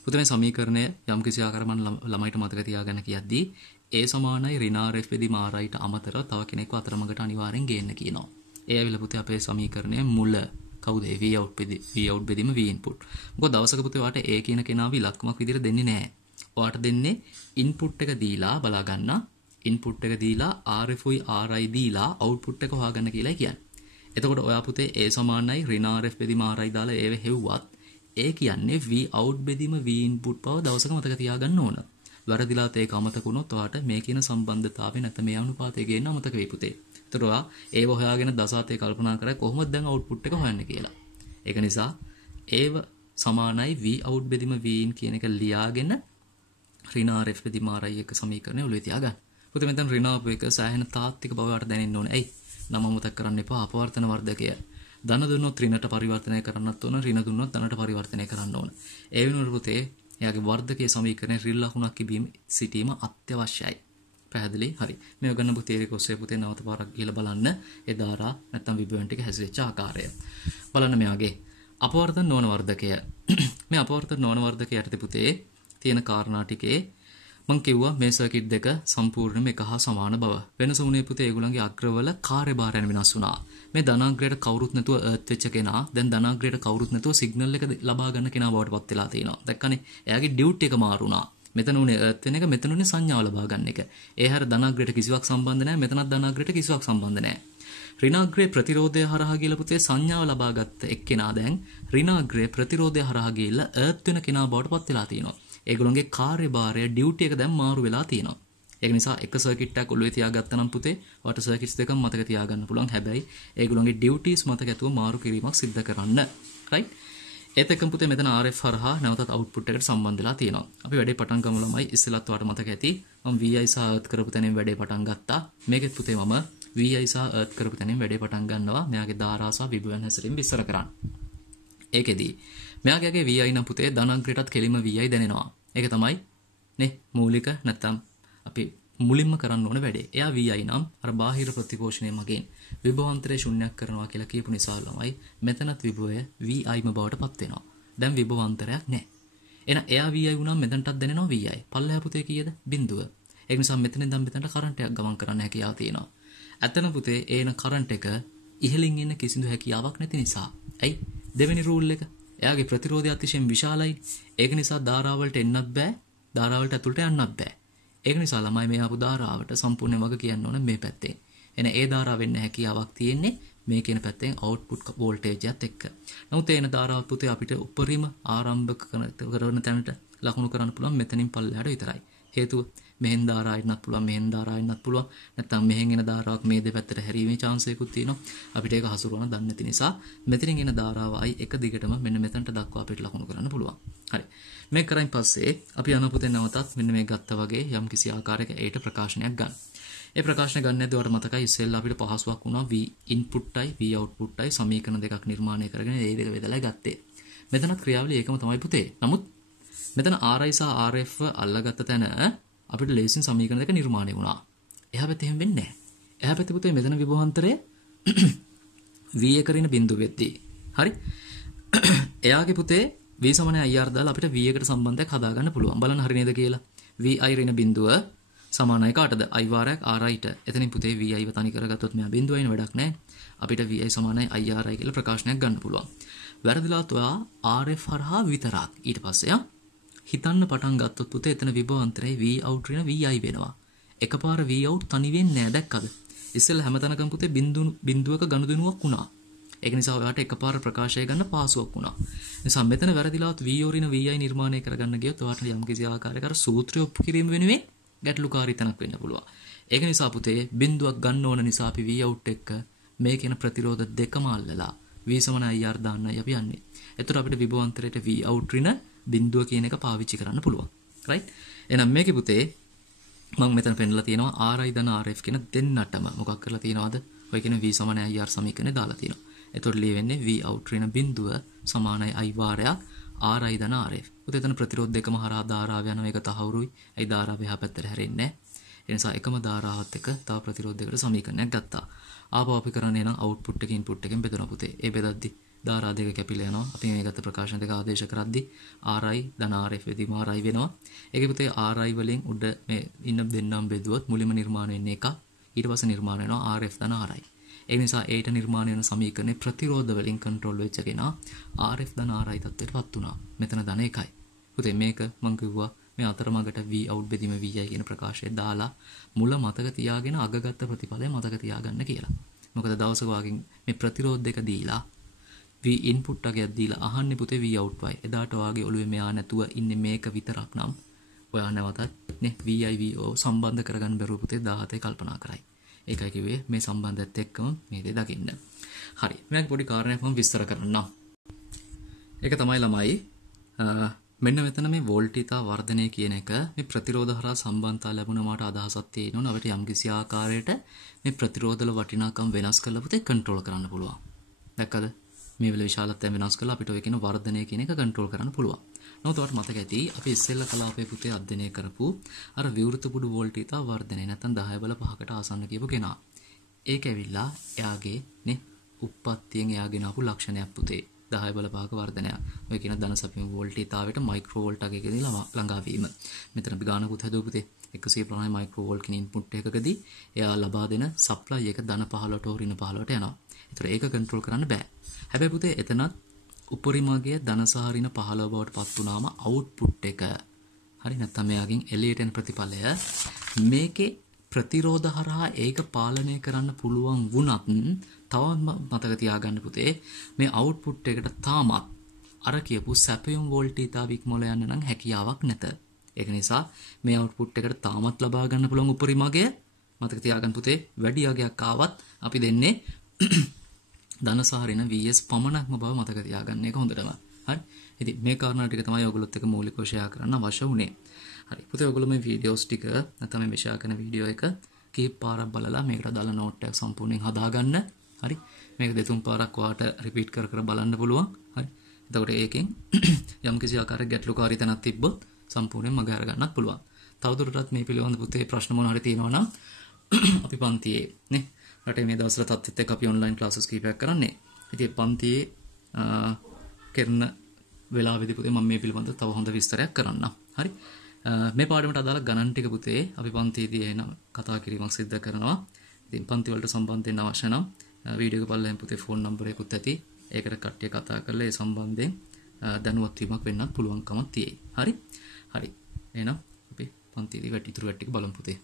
පුතේ මේ සමීකරණය යම් කිසි ආකාරයක් මම ළමයිට මතක තියාගන්න කියද්දී A සමානයි ඍණ RF බෙදීම RI ට අමතරව තව කෙනෙක්ව අතරමඟට අනිවාර්යෙන් ගේන්න කියනවා. ඒ ඇවිල්ලා පුතේ අපේ සමීකරණයේ මුල කවුද? V out බෙදීම V input. මොකද දවසක පුතේ වාට A කියන කෙනාව ඉලක්කමක් විදිහට දෙන්නේ නැහැ. ඔයාට දෙන්නේ ඉන්පුට් එක දීලා බලා ගන්න. ඉන්පුට් එක දීලා RF උයි RI දීලා අවුට්පුට් එක හොයාගන්න කියලායි කියන්නේ. එතකොට ඔයා පුතේ A සමානයි ඍණ RF බෙදීම RI දාලා ඒව හෙව්වත් ඒ කියන්නේ V out බෙදීම V input බව දවසක මතක තියාගන්න ඕන. වැරදිලාත් ඒක අමතක වුණොත් ඔයාට මේ කියන සම්බන්ධතාවය නැත්නම් මේ අනුපාතය ගේන්න අමතක වෙයි පුතේ. ඒතර ඔයා ඒව හොයාගෙන දසාතේ කල්පනා කරලා කොහොමද දැන් අවුට්පුට් එක හොයන්නේ කියලා. ඒක නිසා ඒව සමානයි V out බෙදීම V in කියන එක ලියාගෙන ඍණ RF බෙදීම RI එක සමීකරණය ඔළුවේ තියාගන්න. පුතේ මෙතන ඍණ ආපු එක සෑහෙන තාත්වික බවට දැනෙන්න ඕනේ. ඇයි? නම අමතක කරන්න එපා. අපවර්තන වර්ධකය. ධන දුන්නොත් ඍණට පරිවර්තනය කරන්නත් ඕන. ඍණ දුන්නොත් ධනට පරිවර්තනය කරන්න ඕන. ඒ වෙනුවට පුතේ එයාගේ වර්ධකයේ සමීකරණය ඍණ ලකුණක් ඉබීම සිටීම අත්‍යවශ්‍යයි. පැහැදිලි? හරි. මේ ගන්න පුතේ ඒක ඔස්සේ පුතේ නැවත පාරක් ගිහලා බලන්න ඒ ධාරා නැත්නම් විභවන් ටික හැසිරෙච්ච ආකාරය. බලන්න මෙයාගේ අපවර්තන නොවන වර්ධකය. මේ අපවර්තන නොවන වර්ධකය යටතේ පුතේ තියෙන කාරණා ටිකේ මම කිව්වා මේ සර්කිට් දෙක සම්පූර්ණයෙන්ම එක හා සමාන බව. වෙනස වුණේ පුතේ ඒගොල්ලන්ගේ අග්‍රවල කාර්යභාරයන් වෙනස් වුණා. මේ ධනාග්‍රයට කවුරුත් නැතුව අර්ත් වෙච්ච කෙනා දැන් ධනාග්‍රයට කවුරුත් නැතුව සිග්නල් එක ලබා ගන්න කෙනා බවට පත් වෙලා තියෙනවා. දැක්කනේ? එයාගේ ඩියුටි එක මාරු වුණා. මෙතන උනේ අර්ත් වෙන එක, මෙතන උනේ සංඥාව ලබා ගන්න එක. ඒ හැර ධනාග්‍රයට කිසිවක් සම්බන්ධ නැහැ, මෙතනත් ධනාග්‍රයට කිසිවක් සම්බන්ධ නැහැ. ඍණාග්‍රේ ප්‍රතිරෝධය හරහා ගිහලා පුතේ සංඥාව ලබා ගත්ත එක්කෙනා දැන් ඍණාග්‍රේ ප්‍රතිරෝධය හරහා ගිහලා අර්ත් වෙන කෙනා බවට පත් වෙලා තියෙනවා. ඒගොල්ලන්ගේ කාර්යභාරය ඩියුටි එක දැන් මාරු වෙලා තියෙනවා. ඒක නිසා එක සර්කිට් එකක් ඔළුවේ තියාගත්තා නම් පුතේ ඔයාලට සර්කිට්ස් දෙකක් මතක තියාගන්න පුළුවන්. හැබැයි ඒගොල්ලන්ගේ ඩියුටිස් මතක ඇතුව මාරු කිරීමක් සිද්ධ කරන්න. රයිට්? ඒත් එක්කම පුතේ මෙතන RF හරහා නැවතත් අවුට්පුට් එකට සම්බන්ධ වෙලා තියෙනවා. අපි වැඩේ පටන් ගමු ළමයි. ඉස්සෙල්ලත් ඔයාලට මතක ඇති මම VI සහ අර්ත් කරපු තැනින් වැඩේ පටන් ගත්තා. මේකෙත් පුතේ මම VI සහ අර්ත් කරපු තැනින් වැඩේ පටන් ගන්නවා. මෙයාගේ ධාරා සහ විභවන් හැසිරීම විස්තර කරන්න. ඒකෙදී මෙයාගේ VI නම් පුතේ ධනාග්‍රයටත් කෙලිම VI දැනෙනවා. ඒක තමයි නේ මූලික නැත්තම් අපි මුලින්ම කරන්න ඕන වැඩේ. එයා VI නම් අර බාහිර ප්‍රතිපෝෂණය මගින් විභවාන්තරය ශුන්‍යයක් කරනවා කියලා කියපු නිසා ළමයි මෙතනත් විභවය VIම බවට පත් වෙනවා. දැන් විභවාන්තරයක් නැහැ. එහෙනම් එයා VI වුණා මෙතනටත් දැනෙනවා VI. පල්ලෙහා පුතේ කීයද? බිඳුව. ඒක නිසා මෙතනින් ඉඳන් මෙතනට කරන්ට් එකක් ගමන් කරන්න හැකියාව තියෙනවා. ඇත්තන පුතේ ඒන කරන්ට් එක ඉහළින් එන කිසිදු හැකියාවක් නැති නිසා. ඇයි? දෙවෙනි රූල් එක. එයාගේ ප්‍රතිරෝධය අතිශයින් විශාලයි. ඒක නිසා ධාරාවලට එන්නත් බෑ. ධාරාවලට ඇතුළට යන්නත් බෑ. ඒක නිසා ළමයි මේ ආපු ධාරාවට සම්පූර්ණයෙන් වග කියන්න ඕන මේ පැත්තෙන්. එන ඒ ධාරාව වෙන්න හැකියාවක් තියෙන්නේ මේ කියන පැත්තෙන් අවුට්පුට් වෝල්ටේජ් එකත් එක්ක. නමුත් එන ධාරාව පුතේ අපිට උපරිම ආරම්භක කරන තැනට ලකුණු කරන්න පුළුවන් මෙතනින් පල්ලෙහාට විතරයි. හේතුව මෙහෙන් ධාරා එන්නත් පුළුවන්, මෙහෙන් ධාරා එන්නත් පුළුවන්. නැත්නම් මෙහෙන් එන ධාරාවක් මේ දෙපැත්තට හැරීමේ chance එකකුත් තියෙනවා. අපිට ඒක හසුරවන්න දන්නේ නැති නිසා මෙතනින් එන ධාරාවයි එක දිගටම මෙන්න මෙතනට දක්වා අපිට ලකුණු කරන්න පුළුවන්. හරි. මේක කරයින් පස්සේ අපි යන පුතේ නැවතත් මෙන්න මේ ගත්තා වගේ යම් කිසි ආකාරයක ඒට ප්‍රකාශනයක් ගන්න. ඒ ප්‍රකාශන ගන්නදී ඔයාලට මතකයි ඉස්සෙල්ලා අපිට පහසුවක් වුණා V inputයි V outputයි සමීකරණ දෙකක් නිර්මාණය කරගෙන ඒ දෙක බෙදලා ගත්තේ. මෙතනත් ක්‍රියාවලිය ඒකම තමයි පුතේ. නමුත් මෙතන RI සහ RF අල්ලගත්ත තැන අපිට ලේසින් සමීකරණ දෙක නිර්මාණය වුණා. එහා පැත්තේ එහෙම වෙන්නේ නැහැ. එහා පැත්තේ පුතේ මෙතන විභවාන්තරය V එක රින බිඳුව වෙද්දී. හරි? එයාගේ පුතේ v සමානයි ir දාලා අපිට v එකට සම්බන්ධයක් හදාගන්න පුළුවන්. බලන්න හරි නේද කියලා. vi ඍණ බිඳුව සමානයි කාටද? i වාරයක් ri ට. එතනින් පුතේ vi ව තනි කරගත්තොත් මෙයා බිඳුව වෙන වැඩක් නැහැ. අපිට vi සමානයි iri කියලා ප්‍රකාශනයක් ගන්න පුළුවන්. වැරදිලාත් ඔයා rf හරහා විතරක්. ඊට පස්සේ හිතන්න පටන් ගත්තොත් පුතේ එතන විභවාන්තරේ v out ඍණ vi වෙනවා. එකපාර v out තනි වෙන්නේ නැහැ දැක්කද? ඉස්සෙල්ලා හැමතැනකම පුතේ බිඳුවක ගනුදෙනුවක් වුණා. ඒක නිසා ඔයාට එකපාර ප්‍රකාශය ගන්න පාසුවක් වුණා. නිසා මෙතන වැරදිලාත් v ඍණ vi නිර්මාණය කරගන්න ගියොත් ඔයාට යම්කිසි ආකාරයක අර සූත්‍රය ඔප්පු කිරීම වෙනුවෙන් ගැටලුකාරී තැනක් වෙන්න පුළුවන්. ඒක නිසා පුතේ බිඳුවක් ගන්න ඕන නිසා අපි v out එක්ක මේ කියන ප්‍රතිරෝධ දෙකම අල්ලලා v සමාන ir දාන්නයි අපි යන්නේ. එතකොට අපිට විභවාන්තරයට v out ඍණ බිඳුව කියන එක පාවිච්චි කරන්න පුළුවන්. right? එහෙනම් මේකේ පුතේ මම මෙතන පෙන්නලා තියෙනවා ri ධන rf කියන දෙන්නටම මොකක් කරලා තියෙනවද? ඔය කියන v සමාන ir සමීකරණය දාලා තියෙනවා. එතකොට ලියවෙන්නේ v out ඍණ බිඳුව සමානයි i වාරයක් ri ධන rf. පුතේ එතන ප්‍රතිරෝධ දෙකම හරහා ධාරාව යන එක තහවුරුයි. ඒ ධාරාව එහා පැත්තට හැරෙන්නේ නැහැ. ඒ නිසා එකම ධාරාවත් එක්ක තව ප්‍රතිරෝධ දෙකකට සමීකරණයක් ගත්තා. ආපහු අපි කරන්නේ නම් output එක input එකෙන් බෙදනවා පුතේ. ඒ බෙදද්දි ධාරා දෙක කැපිලා යනවා. අපි මේ ගත්ත ප්‍රකාශන දෙක ආදේශ කරද්දි ri ධන rf වෙදීම ri වෙනවා. ඒකේ පුතේ ri වලින් උඩ මේ ඉන්න දෙන්නම් බෙදුවොත් මුලින්ම නිර්මාණය වෙන්නේ එක. ඊට පස්සේ නිර්මාණය වෙනවා rf ධන ri. ඒ නිසා ඒට නිර්මාණය වෙන සමීකරණේ ප්‍රතිරෝධ වලින් කන්ට්‍රෝල් වෙච්ච කෙනා rf ධන ri තත්ත්වයටපත් වුණා. මෙතන ධන 1යි. පුතේ මේක මම කිව්වා මේ අතරමඟට v out බෙදීම vi කියන ප්‍රකාශය දාලා මුල මතක තියාගෙන අගගත්ත ප්‍රතිඵලය මතක තියාගන්න කියලා. මොකද දවසක වාගෙන් මේ ප්‍රතිරෝධ දෙක දීලා v input එකක් දීලා අහන්නේ පුතේ v out වයි. එදාට වාගේ ඔළුවේ මෙයා නැතුව ඉන්නේ මේක විතරක් නම් ඔයා නැවතත් නේ vi vo සම්බන්ධ කරගන්න බැරුව පුතේ 17 කල්පනා කරයි. ඒකයි කිව්වේ මේ සම්බන්ධයත් එක්කම මේ දේ දකින්න. හරි. මේක පොඩි කාරණයක් මම විස්තර කරන්නම්. ඒක තමයි ළමයි මෙන්න මෙතන මේ වෝල්ටීතා වර්ධනය කියන එක මේ ප්‍රතිරෝධ හරහා සම්බන්ධතා ලැබුණාට අදහසක් තියෙනවා. අපිට යම්කිසි ආකාරයකට මේ ප්‍රතිරෝධවල වටිනාකම් වෙනස් කරලා පුතේ කන්ට්‍රෝල් කරන්න පුළුවන්. දැක්කද? මේ වල විශාලත්වය වෙනස් කරලා අපිට ඔය කියන වර්ධනය කියන එක කන්ට්‍රෝල් කරන්න පුළුවන්. නමුත් ඔයාලට මතක ඇති අපි ඉස්සෙල්ලා කලාපයේ පුතේ අධ්‍යයනය කරපු අර විවෘත පුඩු වෝල්ටීතා වර්ධනය නැත්නම් 10 බල 5කට ආසන්න කියපු කෙනා. ඒක ඇවිල්ලා එයාගේ නේ උප්පත්තියෙන් එයාගෙන ආපු ලක්ෂණයක් පුතේ 10 බල 5ක වර්ධනය. ඔය කියන ධන සැපීම වෝල්ටීතාවයට මයික්‍රෝ වෝල්ට් එකකදී ළඟා වීම. මෙතන අපි ගානකුත් හදුව පුතේ 150 මයික්‍රෝ වෝල්ට් කියන ඉන්පුට් එකකදී එයා ලබා දෙන සප්ලයි එක ධන 15ට හෝ ඍණ 15ට යනවා. ඒතර ඒක කන්ට්‍රෝල් කරන්න බෑ. හැබැයි පුතේ එතනත් උපරිමගේ ධන සහ ඍණ 15 බවට පත් වුණාම අවුට්පුට් එක හරි නැත්නම් මෙයාගෙන් එළියට එන ප්‍රතිඵලය මේකේ ප්‍රතිරෝධ හරහා ඒක පාලනය කරන්න පුළුවන් වුණත් තවත් මතක තියාගන්න පුතේ මේ අවුට්පුට් එකට තාමත් අර කියපු සැපයුම් වෝල්ටීතාව ඉක්මවල යන්න නම් හැකියාවක් නැත. ඒක නිසා මේ අවුට්පුට් එකට තාමත් ලබා ගන්න පුළුවන් උපරිමගය මතක තියාගන්න පුතේ වැඩි අගයක් ආවත් අපි දෙන්නේ ධන සහ ඍණ vs පමණක්ම බව මතක තියාගන්න එක හොඳටම. හරි. ඉතින් මේ කාරණා ටික තමයි ඔයගොල්ලොත් එක්ක මූලිකව ෂෙයා කරන්න අවශ්‍ය වුණේ. හරි. පුතේ ඔයගොල්ලෝ මේ වීඩියෝස් ටික නැත්නම් මේ ෂෙයා කරන වීඩියෝ එක කීප පාරක් බලලා මේකට දාලා නෝට් එකක් සම්පූර්ණයෙන් හදාගන්න. හරි. මේක දෙතුන් පාරක් ඔයාට රිපීට් කර කර බලන්න පුළුවන්. හරි. එතකොට ඒකෙන් යම් කිසි ආකාරයක ගැටලුකාරී තැනක් තිබ්බොත් සම්පූර්ණයෙන් මග අර ගන්නත් පුළුවන්. තවදුරටත් මේ පිළිබඳ පුතේ ප්‍රශ්න මොනවා හරි තියෙනවා නම් අපි පන්තියේ නේ රටේ මේ දවස්වල තත්ත්වෙත් එක්ක අපි ඔන්ලයින් ක්ලාසස් කීපයක් කරන්නේ. ඉතින් පන්තියේ කරන වෙලාවෙදී පුතේ මම මේ පිළිබඳව තව හොඳ විස්තරයක් කරන්නම්. හරි. මේ පාඩමට අදාළ ගණන් ටික පුතේ අපි පන්තියේදී එන කතා කිරීමක් සිදු කරනවා. ඉතින් පන්ති වලට සම්බන්ධ වෙන්න අවශ්‍ය නම් වීඩියෝ එක බලලා පුතේ ෆෝන් නම්බර් එකකුත් ඇති. ඒකට කට්ටිය කතා කරලා ඒ සම්බන්ධයෙන් දැනුවත් වීමක් වෙන්නත් පුළුවන්කමක් තියෙයි. හරි. හරි. එහෙනම් අපි පන්තියේදී ඉතුරු වැට් ටික බලමු පුතේ.